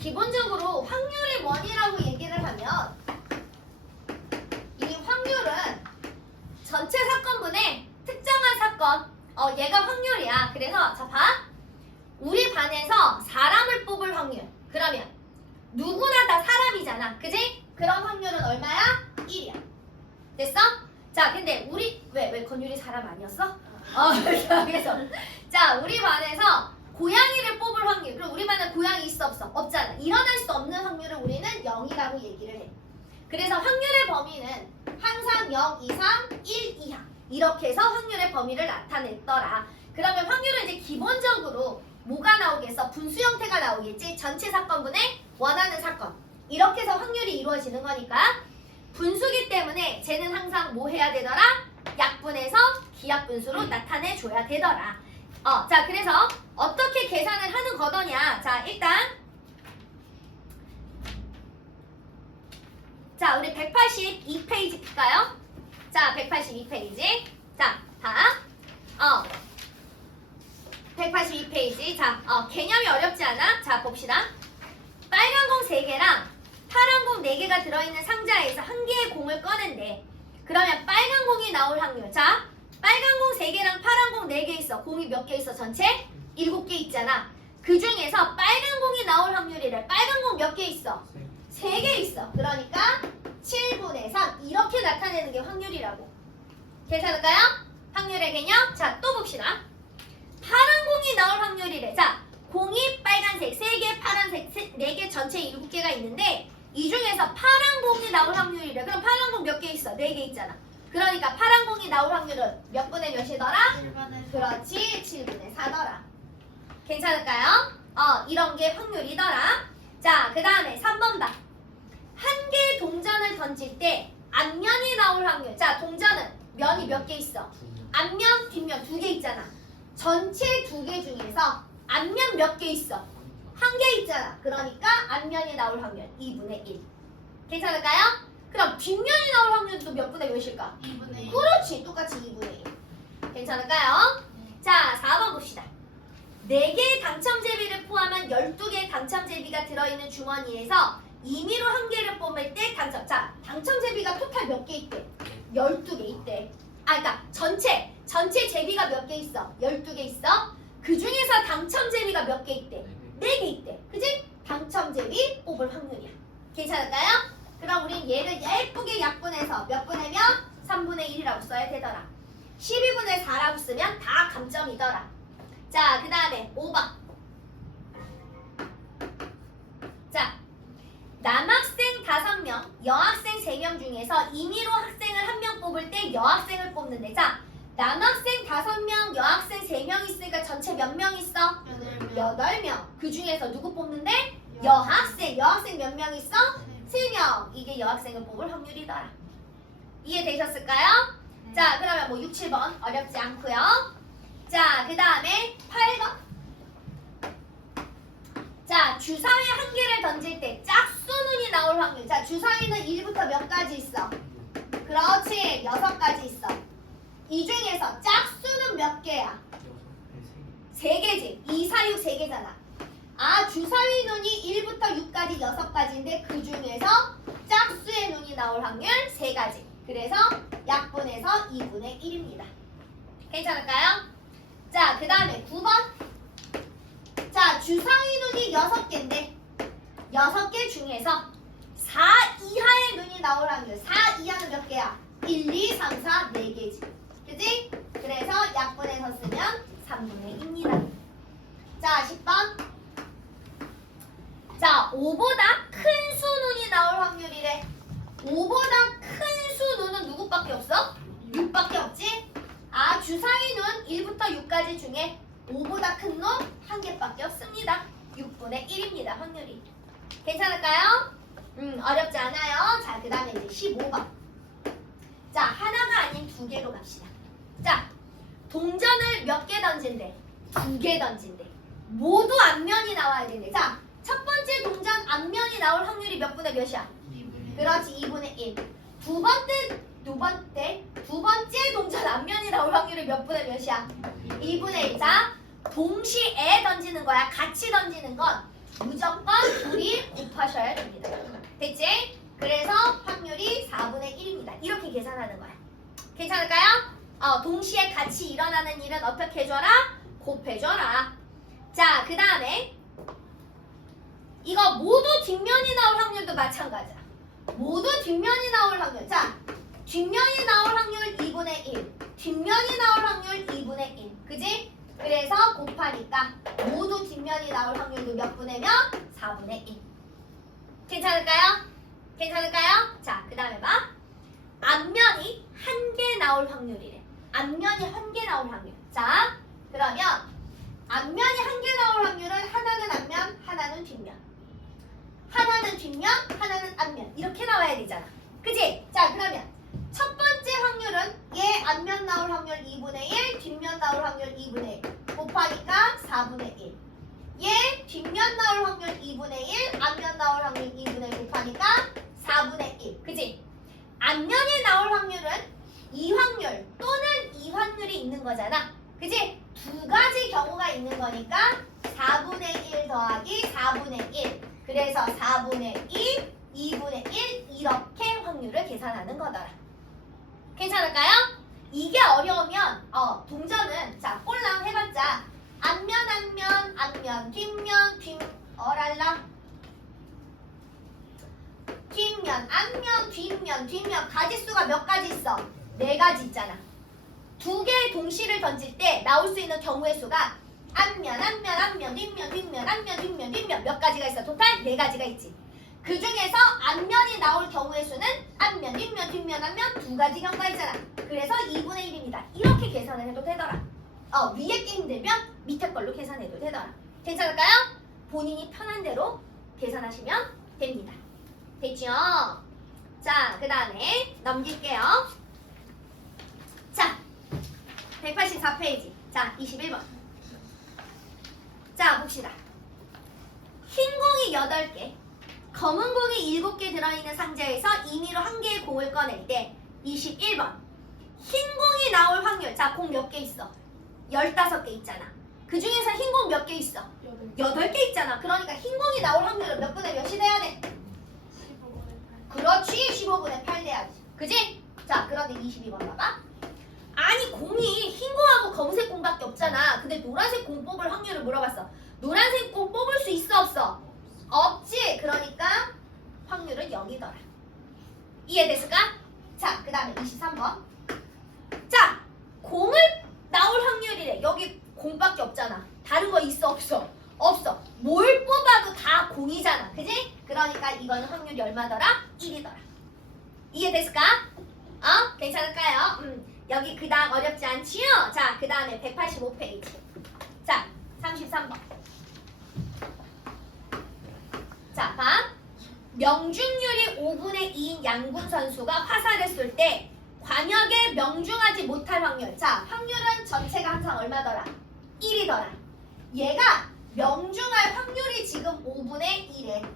기본적으로 확률이 원이라고 얘기를 하면 이 확률은 전체 사건분의 특정한 사건 얘가 확률이야. 그래서 자 봐. 우리 반에서 사람을 뽑을 확률. 그러면 누구나 다 사람이잖아. 그지? 그런 확률은 얼마야? 1이야. 됐어? 자 근데 우리 왜 건율이 사람 아니었어? 그래서 자 우리 반에서 고양이를 뽑을 확률. 그럼 우리 반에 고양이 있어 없어? 없잖아. 일어날 수 없는 확률을 우리는 0이라고 얘기를 해. 그래서 확률의 범위는 항상 0 이상 1 이하 이렇게 해서 확률의 범위를 나타냈더라. 그러면 확률은 이제 기본적으로 뭐가 나오겠어? 분수 형태가 나오겠지? 전체 사건분의 원하는 사건. 이렇게 해서 확률이 이루어지는 거니까 분수기 때문에 쟤는 항상 뭐 해야 되더라? 약분해서 기하분수로 나타내줘야 되더라. 자 그래서 어떻게 계산을 하는 거더냐? 자 일단 자 우리 182페이지 볼까요? 자 182페이지 자 봐. 182페이지 자 개념이 어렵지 않아? 자 봅시다. 빨간 공 3개랑 파란 공 4개가 들어있는 상자에서 한 개의 공을 꺼낸대. 그러면 빨간 공이 나올 확률. 자 빨간 공 3개랑 파란 공 4개 있어. 공이 몇 개 있어? 전체? 7개 있잖아. 그 중에서 빨간 공이 나올 확률이래. 빨간 공 몇 개 있어? 3개 있어. 그러니까 7분의 3 이렇게 나타내는 게 확률이라고. 괜찮을까요? 확률의 개념. 자 또 봅시다. 파란 공이 나올 확률이래. 자 공이 빨간색 3개, 파란색 4개, 전체 7개가 있는데 이 중에서 파란 공이 나올 확률이래. 그럼 파란 공 몇 개 있어? 4개 있잖아. 그러니까 파란 공이 나올 확률은 몇 분의 몇이더라? 7분의 4. 그렇지 7분의 4더라. 괜찮을까요? 이런 게 확률이더라. 자 그 다음에 3번 봐. 한 개의 동전을 던질 때 앞면이 나올 확률. 자 동전은 면이 몇 개 있어? 앞면, 뒷면 2개 있잖아. 전체 2개 중에서 앞면 몇 개 있어? 1개 있잖아. 그러니까 앞면이 나올 확률 2분의 1. 괜찮을까요? 그럼 뒷면이 나올 확률도 몇 분의 몇일까? 2분의 1. 그렇지. 똑같이 2분의 1. 괜찮을까요? 자 4번 봅시다. 4개의 당첨제비를 포함한 12개의 당첨제비가 들어있는 주머니에서 임의로 한 개를 뽑을 때 자 당첨제비가 토탈 몇 개 있대? 12개 있대. 그러니까 전체 제비가 몇 개 있어? 12개 있어. 그 중에서 당첨제비가 몇 개 있대? 4개 있대. 그지? 당첨제비 뽑을 확률이야. 괜찮을까요? 그럼 우린 얘를 예쁘게 약분해서 몇 분의 몇? 3분의 1이라고 써야 되더라. 12분의 4라고 쓰면 다 감점이더라. 자, 그 다음에 5번. 자, 남학생 5명, 여학생 3명 중에서 임의로 학생을 1명 뽑을 때 여학생을 뽑는데 자, 남학생 5명, 여학생 3명 있으니까 전체 몇 명 있어? 8명. 그 중에서 누구 뽑는데? 여학생. 여학생 몇 명 있어? 3명. 이게 여학생을 뽑을 확률이더라. 이해되셨을까요? 자, 그러면 뭐 6, 7번 어렵지 않고요. 자, 그 다음에 8번. 자, 주사위 한 개를 던질 때 짝수눈이 나올 확률. 자, 주사위는 1부터 몇 가지 있어? 그렇지, 6가지 있어. 이 중에서 짝수는 몇 개야? 3개지. 2, 4, 6, 3개잖아. 주사위 눈이 1부터 6까지 6가지인데 그 중에서 짝수의 눈이 나올 확률 3가지. 그래서 약분해서 2분의 1입니다. 괜찮을까요? 자, 그 다음에 9번. 자, 주사위 눈이 6개인데 6개 중에서 4 이하의 눈이 나올 확률. 4 이하는 몇 개야? 1, 2, 3, 4, 4개지. 그지? 그래서 약분해서 쓰면 3분의 2입니다. 자, 10번. 자, 5보다 큰 수눈이 나올 확률이래. 5보다 큰 수눈은 누구밖에 없어? 6밖에 없지? 주사위 눈 1부터 6까지 중에 5보다 큰 눈 1개밖에 없습니다. 6분의 1입니다. 확률이. 괜찮을까요? 어렵지 않아요. 자, 그 다음에 이제 15번. 자, 하나가 아닌 2개로 갑시다. 자, 동전을 몇 개 던진대? 2개 던진대. 모두 앞면이 나와야 되는데. 자, 첫 번째 동전 앞면이 나올 확률이 몇 분의 몇이야? 2분의 1. 그렇지, 2분의 1. 두 번째 동전 앞면이 나올 확률이 몇 분의 몇이야? 2분의 1. 자, 동시에 던지는 거야. 같이 던지는 건 무조건 둘이 곱하셔야 됩니다. 됐지? 그래서 확률이 4분의 1입니다. 이렇게 계산하는 거야. 괜찮을까요? 동시에 같이 일어나는 일은 어떻게 해줘라? 곱해줘라. 자, 그 다음에 이거 모두 뒷면이 나올 확률도 마찬가지야. 모두 뒷면이 나올 확률. 자, 뒷면이 나올 확률 2분의 1. 뒷면이 나올 확률 2분의 1. 그지? 그래서 곱하니까 모두 뒷면이 나올 확률도 몇 분의 몇? 4분의 1. 괜찮을까요? 괜찮을까요? 자, 그 다음에 봐. 앞면이 한 개 나올 확률이래. 앞면이 한 개 나올 확률. 자, 그러면 앞면이 한 개 나올 확률은 하나는 앞면, 하나는 뒷면. 하나는 뒷면, 하나는 앞면. 이렇게 나와야 되잖아. 그지? 자, 그러면 첫 번째 확률은 얘 앞면 나올 확률 2분의 1, 뒷면 나올 확률 2분의 1. 곱하니까 4분의 1. 얘 뒷면 나올 확률 2분의 1, 앞면 나올 확률 2분의 1 곱하니까 4분의 1. 그지? 앞면에 나올 확률은 이 확률 또는 이 확률이 있는 거잖아. 그지? 두 가지 경우가 있는 거니까 4분의 1 더하기 4분의 1. 그래서 4분의 2, 2분의 1 이렇게 확률을 계산하는 거더라. 괜찮을까요? 이게 어려우면 동전은 자 꼴랑 해봤자 앞면 앞면 앞면 뒷면 랄라 뒷면 앞면 뒷면 가지수가 몇 가지 있어? 4가지 있잖아. 두 개의 동시를 던질 때 나올 수 있는 경우의 수가 앞면 뒷면 몇 가지가 있어? 토탈 4가지가 있지. 그 중에서 앞면이 나올 경우의 수는 앞면 뒷면 앞면 2가지 경우가 있잖아. 그래서 2분의 1입니다. 이렇게 계산을 해도 되더라. 위에 게 힘들면 밑에 걸로 계산해도 되더라. 괜찮을까요? 본인이 편한 대로 계산하시면 됩니다. 됐죠? 자, 그 다음에 넘길게요. 자, 184페이지. 자, 21번. 자, 봅시다. 흰 공이 8개, 검은 공이 7개 들어있는 상자에서 임의로 한 개의 공을 꺼낼 때 21번. 흰 공이 나올 확률. 자, 공 몇 개 있어? 15개 있잖아. 그 중에서 흰 공 몇 개 있어? 8개 있잖아. 그러니까 흰 공이 나올 확률은 몇 분의 몇이 돼야 돼? 15분의 8. 그렇지. 15분의 8 돼야지. 그지? 자, 그런데 22번 봐봐. 아니, 공이 흰 공하고 검은색 공밖에 없잖아. 근데 노란색 공 뽑을 확률을 물어봤어. 노란색 공 뽑을 수 있어 없어? 없지. 그러니까 확률은 0이더라. 이해됐을까? 자, 그 다음에 23번. 자, 공을 나올 확률이래. 여기 공밖에 없잖아. 다른 거 있어 없어? 없어. 뭘 뽑아도 다 공이잖아. 그지? 그러니까 이거는 확률이 얼마더라? 1이더라. 이해됐을까? 괜찮을까요? 여기 그 다음 어렵지 않지요? 자, 그 다음에 185페이지. 자, 33번. 자, 봐. 명중률이 5분의 2인 양궁 선수가 화살을 쏠 때 관역에 명중하지 못할 확률. 자, 확률은 전체가 항상 얼마더라? 1이더라. 얘가 명중할 확률이 지금 5분의 1에.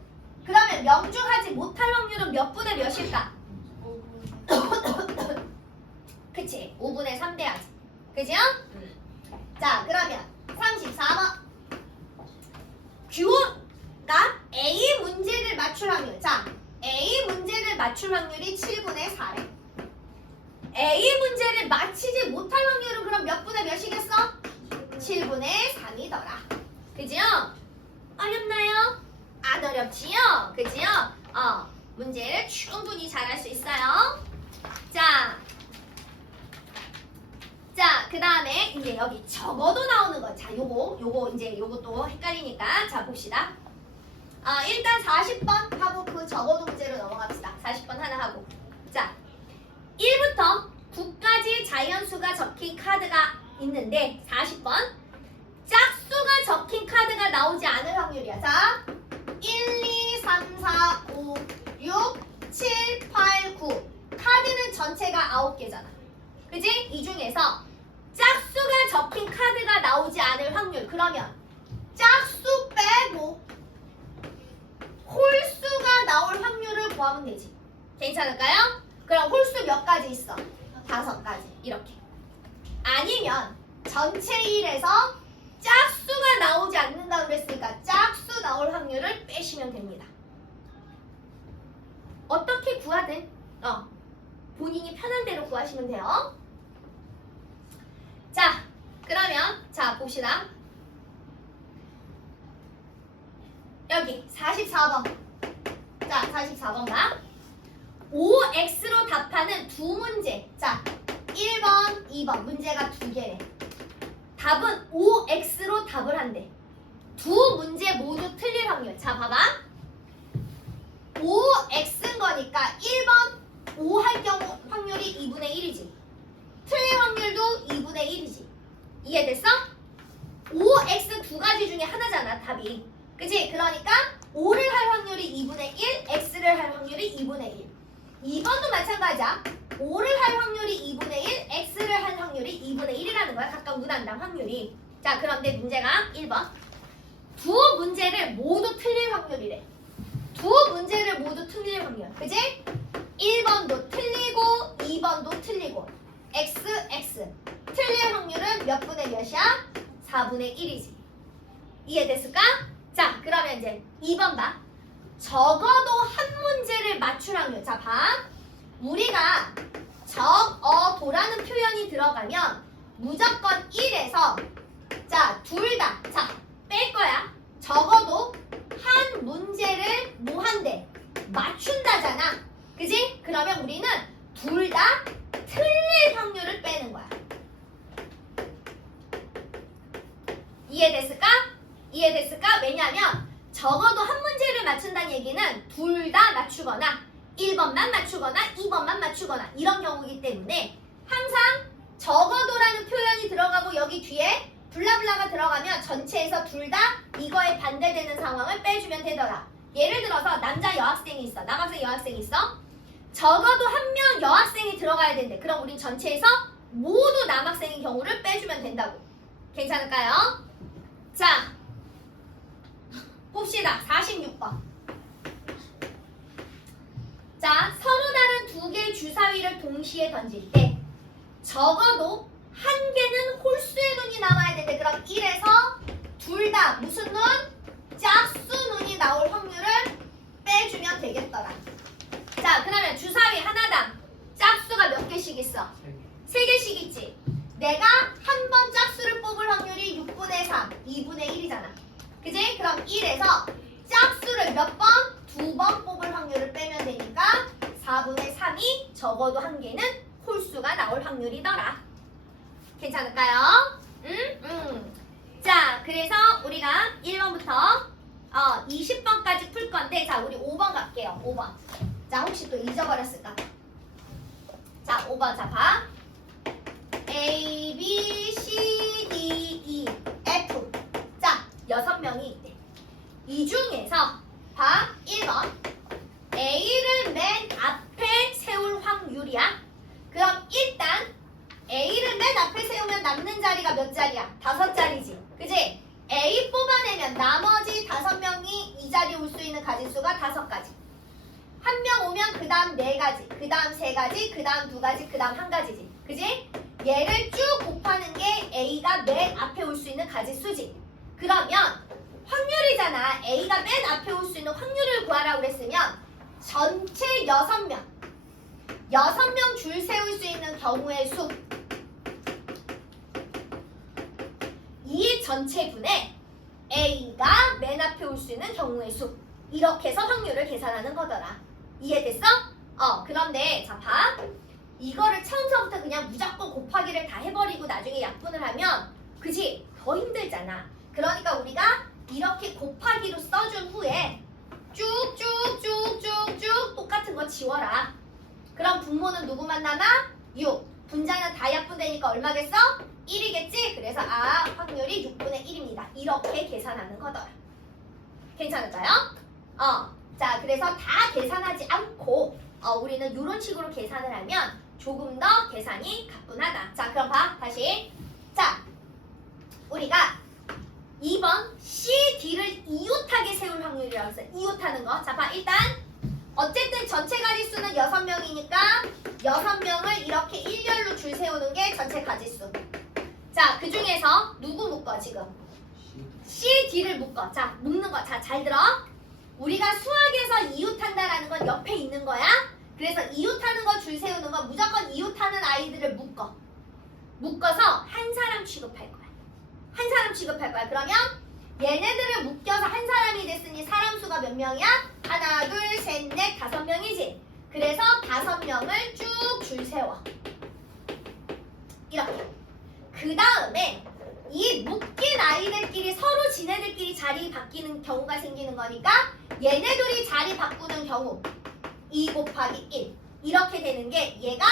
그러면 명중하지 못할 확률은 몇 분의 몇일까? 5분. 그치? 5분의 3 돼야지. 그죠? 자, 그러면 34번. 규호가 A 문제를 맞출 확률. 자, A 문제를 맞출 확률이 7분의 4래. A 문제를 맞히지 못할 확률은 그럼 몇 분의 몇이겠어? 7분의 3이더라. 그지요? 어렵나요? 안 어렵지요? 그지요? 문제를 충분히 잘할 수 있어요. 자, 그 다음에 이제 여기 적어도 나오는 거. 자, 요것도 헷갈리니까. 자, 봅시다. 일단 40번 하고 그 적어도 문제로 넘어갑시다. 40번 하나 하고. 자, 1부터 9까지 자연수가 적힌 카드가 있는데 40번. 짝수가 적힌 카드가 나오지 않을 확률이야. 자, 1, 2, 3, 4, 5, 6, 7, 8, 9. 카드는 전체가 9개잖아. 그지? 이 중에서 짝수가 적힌 카드가 나오지 않을 확률. 그러면 짝수 빼고 홀수가 나올 확률을 구하면 되지. 괜찮을까요? 그럼 홀수 몇 가지 있어? 5가지. 이렇게. 아니면 전체 1에서 짝수가 나오지 않는다고 그랬으니까 짝수 나올 확률을 빼시면 됩니다. 어떻게 구하든 본인이 편한 대로 구하시면 돼요. 자, 그러면 자 봅시다. 여기 44번. 자, 44번 봐. 5x로 답하는 두 문제. 자, 1번, 2번 문제가 두 개래. 답은 5x로 답을 한대. 두 문제 모두 틀릴 확률. 자, 봐봐. 5x인 거니까 1번 5 할 경우 확률이 2분의 1이지. 틀릴 확률도 2분의 1이지. 이해됐어? 5x 두 가지 중에 하나잖아, 답이. 그치? 그러니까 5를 할 확률이 2분의 1, x를 할 확률이 2분의 1. 2번도 마찬가지야. 5를 할 확률이 2분의 1, x를 할 확률이 2분의 1이라는 거야. 각각 문항당 확률이. 자, 그런데 문제가 1번. 두 문제를 모두 틀릴 확률이래. 두 문제를 모두 틀릴 확률. 그지? 1번도 틀리고 2번도 틀리고. x, x. 틀릴 확률은 몇 분의 몇이야? 4분의 1이지. 이해됐을까? 자, 그러면 이제 2번 봐. 적어도 한 문제를 맞출 확률. 자, 봐. 우리가 적어도라는 표현이 들어가면 무조건 1에서 자, 둘 다. 자, 뺄 거야. 적어도 한 문제를 뭐 한대? 맞춘다잖아. 그지? 그러면 우리는 둘 다 틀릴 확률을 빼는 거야. 이해됐을까? 이해됐을까? 왜냐하면 적어도 한 문제를 맞춘다는 얘기는 둘 다 맞추거나 1번만 맞추거나 2번만 맞추거나 이런 경우이기 때문에 항상 적어도라는 표현이 들어가고 여기 뒤에 블라블라가 들어가면 전체에서 둘 다 이거에 반대되는 상황을 빼주면 되더라. 예를 들어서 남자 여학생이 있어. 남학생 여학생이 있어. 적어도 한 명 여학생이 들어가야 된대. 그럼 우린 전체에서 모두 남학생인 경우를 빼주면 된다고. 괜찮을까요? 자, 봅시다. 46번. 자, 서로 다른 두 개의 주사위를 동시에 던질 때 적어도 한 개는 홀수의 눈이 나와야 되는데 그럼 1에서 둘 다 무슨 눈? 짝수 눈이 나올 확률을 빼주면 되겠더라. 자, 그러면 주사위 하나당 짝수가 몇 개씩 있어? 3개씩 있지. 내가 한 번 짝수를 뽑을 확률이 6분의 3, 2분의 1이잖아. 그지? 그럼 1에서 짝수를 몇 번? 2번 뽑을 확률을 빼면 되니까 4분의 3이 적어도 한 개는 홀수가 나올 확률이더라. 괜찮을까요? 자, 그래서 우리가 1번부터 20번까지 풀 건데 자, 우리 5번 갈게요. 5번. 자, 혹시 또 잊어버렸을까? 자, 5번 자, 봐. A, B, C, D, E, F. 자, 6명이 있대. 이 중에서 봐. 1번. A를 맨 앞에 세울 확률이야. 그럼 일단 A를 맨 앞에 세우면 남는 자리가 몇 자리야? 5자리지. 그지? A 뽑아내면 나머지 5명이 이 자리에 올 수 있는 가짓수가 5가지. 한 명 오면 그 다음 4가지, 그 다음 3가지, 그 다음 2가지, 그 다음 1가지지. 그지? 얘를 쭉 곱하는 게 A가 맨 앞에 올 수 있는 가짓수지. 그러면 확률이잖아. A가 맨 앞에 올 수 있는 확률을 구하라고 그랬으면 전체 6명 6명 줄 세울 수 있는 경우의 수 이 전체분에 A가 맨 앞에 올 수 있는 경우의 수 이렇게 해서 확률을 계산하는 거더라. 이해됐어? 그런데 자, 봐. 이거를 처음서부터 그냥 무조건 곱하기를 다 해버리고 나중에 약분을 하면 그지? 더 힘들잖아. 그러니까 우리가 이렇게 곱하기로 써준 후에 쭉쭉쭉쭉쭉 똑같은 거 지워라. 그럼 분모는 누구만 남아? 6. 분자는 다 약분되니까 얼마겠어? 1이겠지? 그래서 확률이 6분의 1입니다. 이렇게 계산하는 거더라. 괜찮을까요? 자, 그래서 다 계산하지 않고 우리는 이런 식으로 계산을 하면 조금 더 계산이 가뿐하다. 자, 그럼 봐. 다시. 자, 우리가 2번 C, D를 이웃하게 세울 확률이라고 했어요. 이웃하는 거. 자, 봐. 일단 어쨌든 전체 가짓수는 6명이니까 6명을 이렇게 일렬로 줄 세우는 게 전체 가짓수. 자, 그 중에서 누구 묶어 지금? C, D를 묶어. 자, 묶는 거. 자, 잘 들어. 우리가 수학에서 이웃한다라는 건 옆에 있는 거야. 그래서 이웃하는 거 줄 세우는 건 무조건 이웃하는 아이들을 묶어서 한 사람 취급할 거야. 한 사람 취급할 거야. 그러면 얘네들을 묶여서 한 사람이 됐으니 사람 수가 몇 명이야? 하나, 둘, 셋, 넷, 5명이지. 그래서 5명을 쭉 줄 세워. 이렇게. 그 다음에 이 묶인 아이들끼리 서로 지네들끼리 자리 바뀌는 경우가 생기는 거니까 얘네들이 자리 바꾸는 경우 2 곱하기 1 이렇게 되는 게 얘가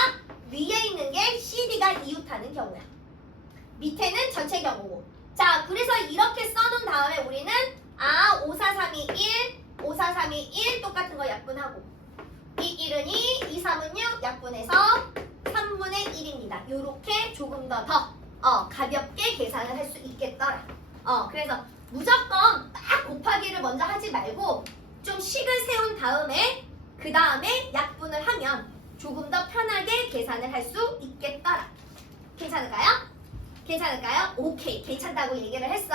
위에 있는 게 CD가 이웃하는 경우야. 밑에는 전체 경우고. 자, 그래서 이렇게 써놓은 다음에 우리는 5, 4, 3이 1, 5, 4, 3이 1 똑같은 거 약분하고 2, 1은 2, 2, 3은 6 약분해서 3분의 1입니다. 요렇게 조금 더 가볍게 계산을 할 수 있겠더라. 그래서 무조건 딱 곱하기를 먼저 하지 말고 좀 식을 세운 다음에 그 다음에 약분을 하면 조금 더 편하게 계산을 할 수 있겠더라. 괜찮을까요? 괜찮을까요? 오케이, 괜찮다고 얘기를 했어.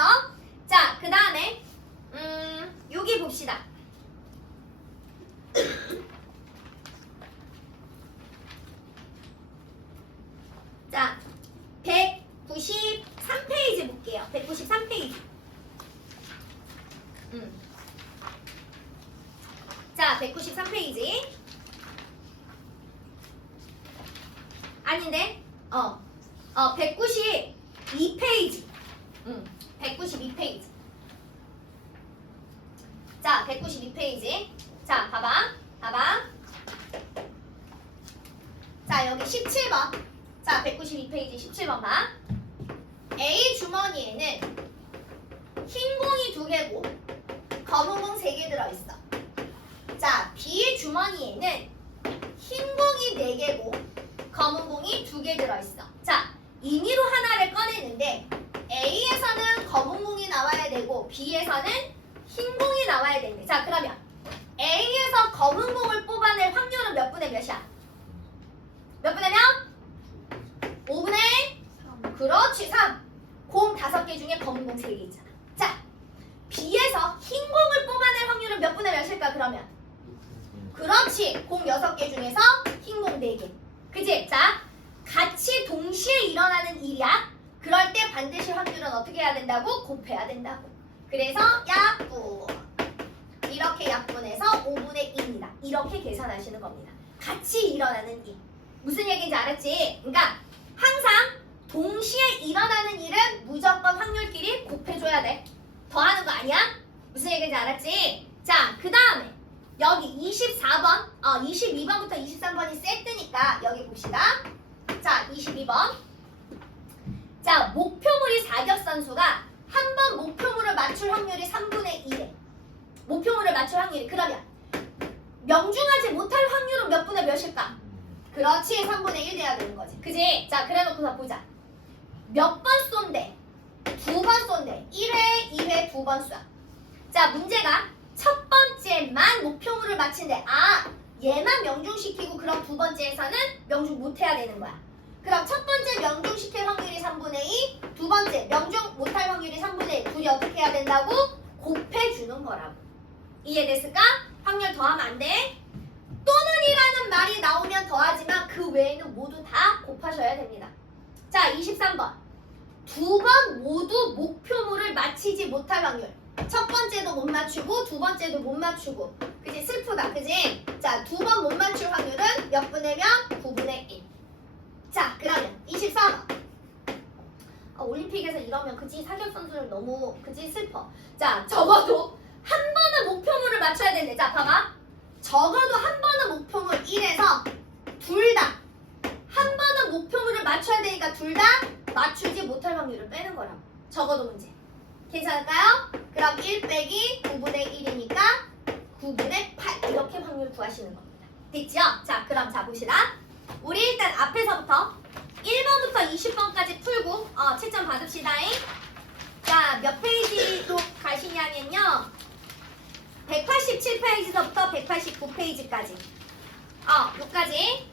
자, 그 다음에 여기 봅시다. 자, 193페이지 볼게요. 193페이지. 자, 193페이지. 아닌데? 192페이지. 192페이지. 자, 192페이지. 자, 봐봐. 자, 여기 17번. 자, 192페이지 17번 봐. A 주머니에는 흰 공이 2개고 검은 공 3개 들어있어. 자, B 주머니에는 흰 공이 4개고 검은 공이 2개 들어있어. 자, 임의로 하나를 꺼내는데 A에서는 검은 공이 나와야 되고 B에서는 흰 공이 나와야 되는데, 자, 그러면 A에서 검은 공을 뽑아낼 확률은 몇 분의 몇이야? 몇 분의 몇? 5분의 3. 그렇지, 3. 공 5개 중에 검은 공 3개 있잖아. 자, B에서 흰 공을 뽑아낼 확률은 몇 분의 몇일까, 그러면? 그렇지, 공 6개 중에서 흰 공 4개. 그치? 자, 같이 동시에 일어나는 일이야. 그럴 때 반드시 확률은 어떻게 해야 된다고? 곱해야 된다고. 그래서 약분. 이렇게 약분해서 5분의 2입니다. 이렇게 계산하시는 겁니다. 같이 일어나는 일. 무슨 얘기인지 알았지? 그러니까 항상 동시에 일어나는 일은 무조건 확률끼리 곱해줘야 돼. 더하는 거 아니야? 무슨 얘기인지 알았지? 자, 그 다음에 여기 24번, 22번부터 23번이 세트니까 여기 봅시다. 자, 22번. 자, 목표물이 사격선수가 한 번 목표물을 맞출 확률이 3분의 1에. 목표물을 맞출 확률이. 그러면 명중하지 못할 확률은 몇 분의 몇일까? 그렇지, 3분의 1 돼야 되는 거지. 그지? 자, 그래놓고서 보자. 몇 번 쏜대? 2번 쏜대. 1회, 2회, 2번 쏴. 자, 문제가 첫 번째만 목표물을 맞힌대. 얘만 명중시키고 그럼 두 번째에서는 명중 못해야 되는 거야. 그럼 첫 번째 명중시킬 확률이 3분의 2, 두 번째 명중 못할 확률이 3분의 1. 둘이 어떻게 해야 된다고? 곱해주는 거라고. 이해됐을까? 확률 더하면 안 돼. 또는이라는 말이 나오면 더하지만 그 외에는 모두 다 곱하셔야 됩니다. 자, 23번. 2번 모두 목표물을 맞히지 못할 확률. 첫 번째도 못 맞추고 두 번째도 못 맞추고. 그치? 슬프다. 그치? 자, 2번 못 맞출 확률은 몇 분의 몇? 9분의 1. 자, 그러면 24번. 올림픽에서 이러면 그치? 사격 선수는 너무 그치? 슬퍼. 자, 적어도 한 번은 목표물을 맞춰야 되는데, 자, 봐봐. 적어도 한 번은 목표물 1에서 둘 다 한 번은 목표물을 맞춰야 되니까 둘 다 맞추지 못할 확률을 빼는 거라고. 적어도 문제. 괜찮을까요? 그럼 1 빼기 9분의 1이니까 9분의 8 이렇게 확률 구하시는 겁니다. 됐죠? 자, 그럼 자 봅시다. 우리 일단 앞에서부터 1번부터 20번까지 풀고 채점 받읍시다잉. 자, 몇 페이지로 가시냐면요. 187페이지서부터 189페이지까지. 요까지.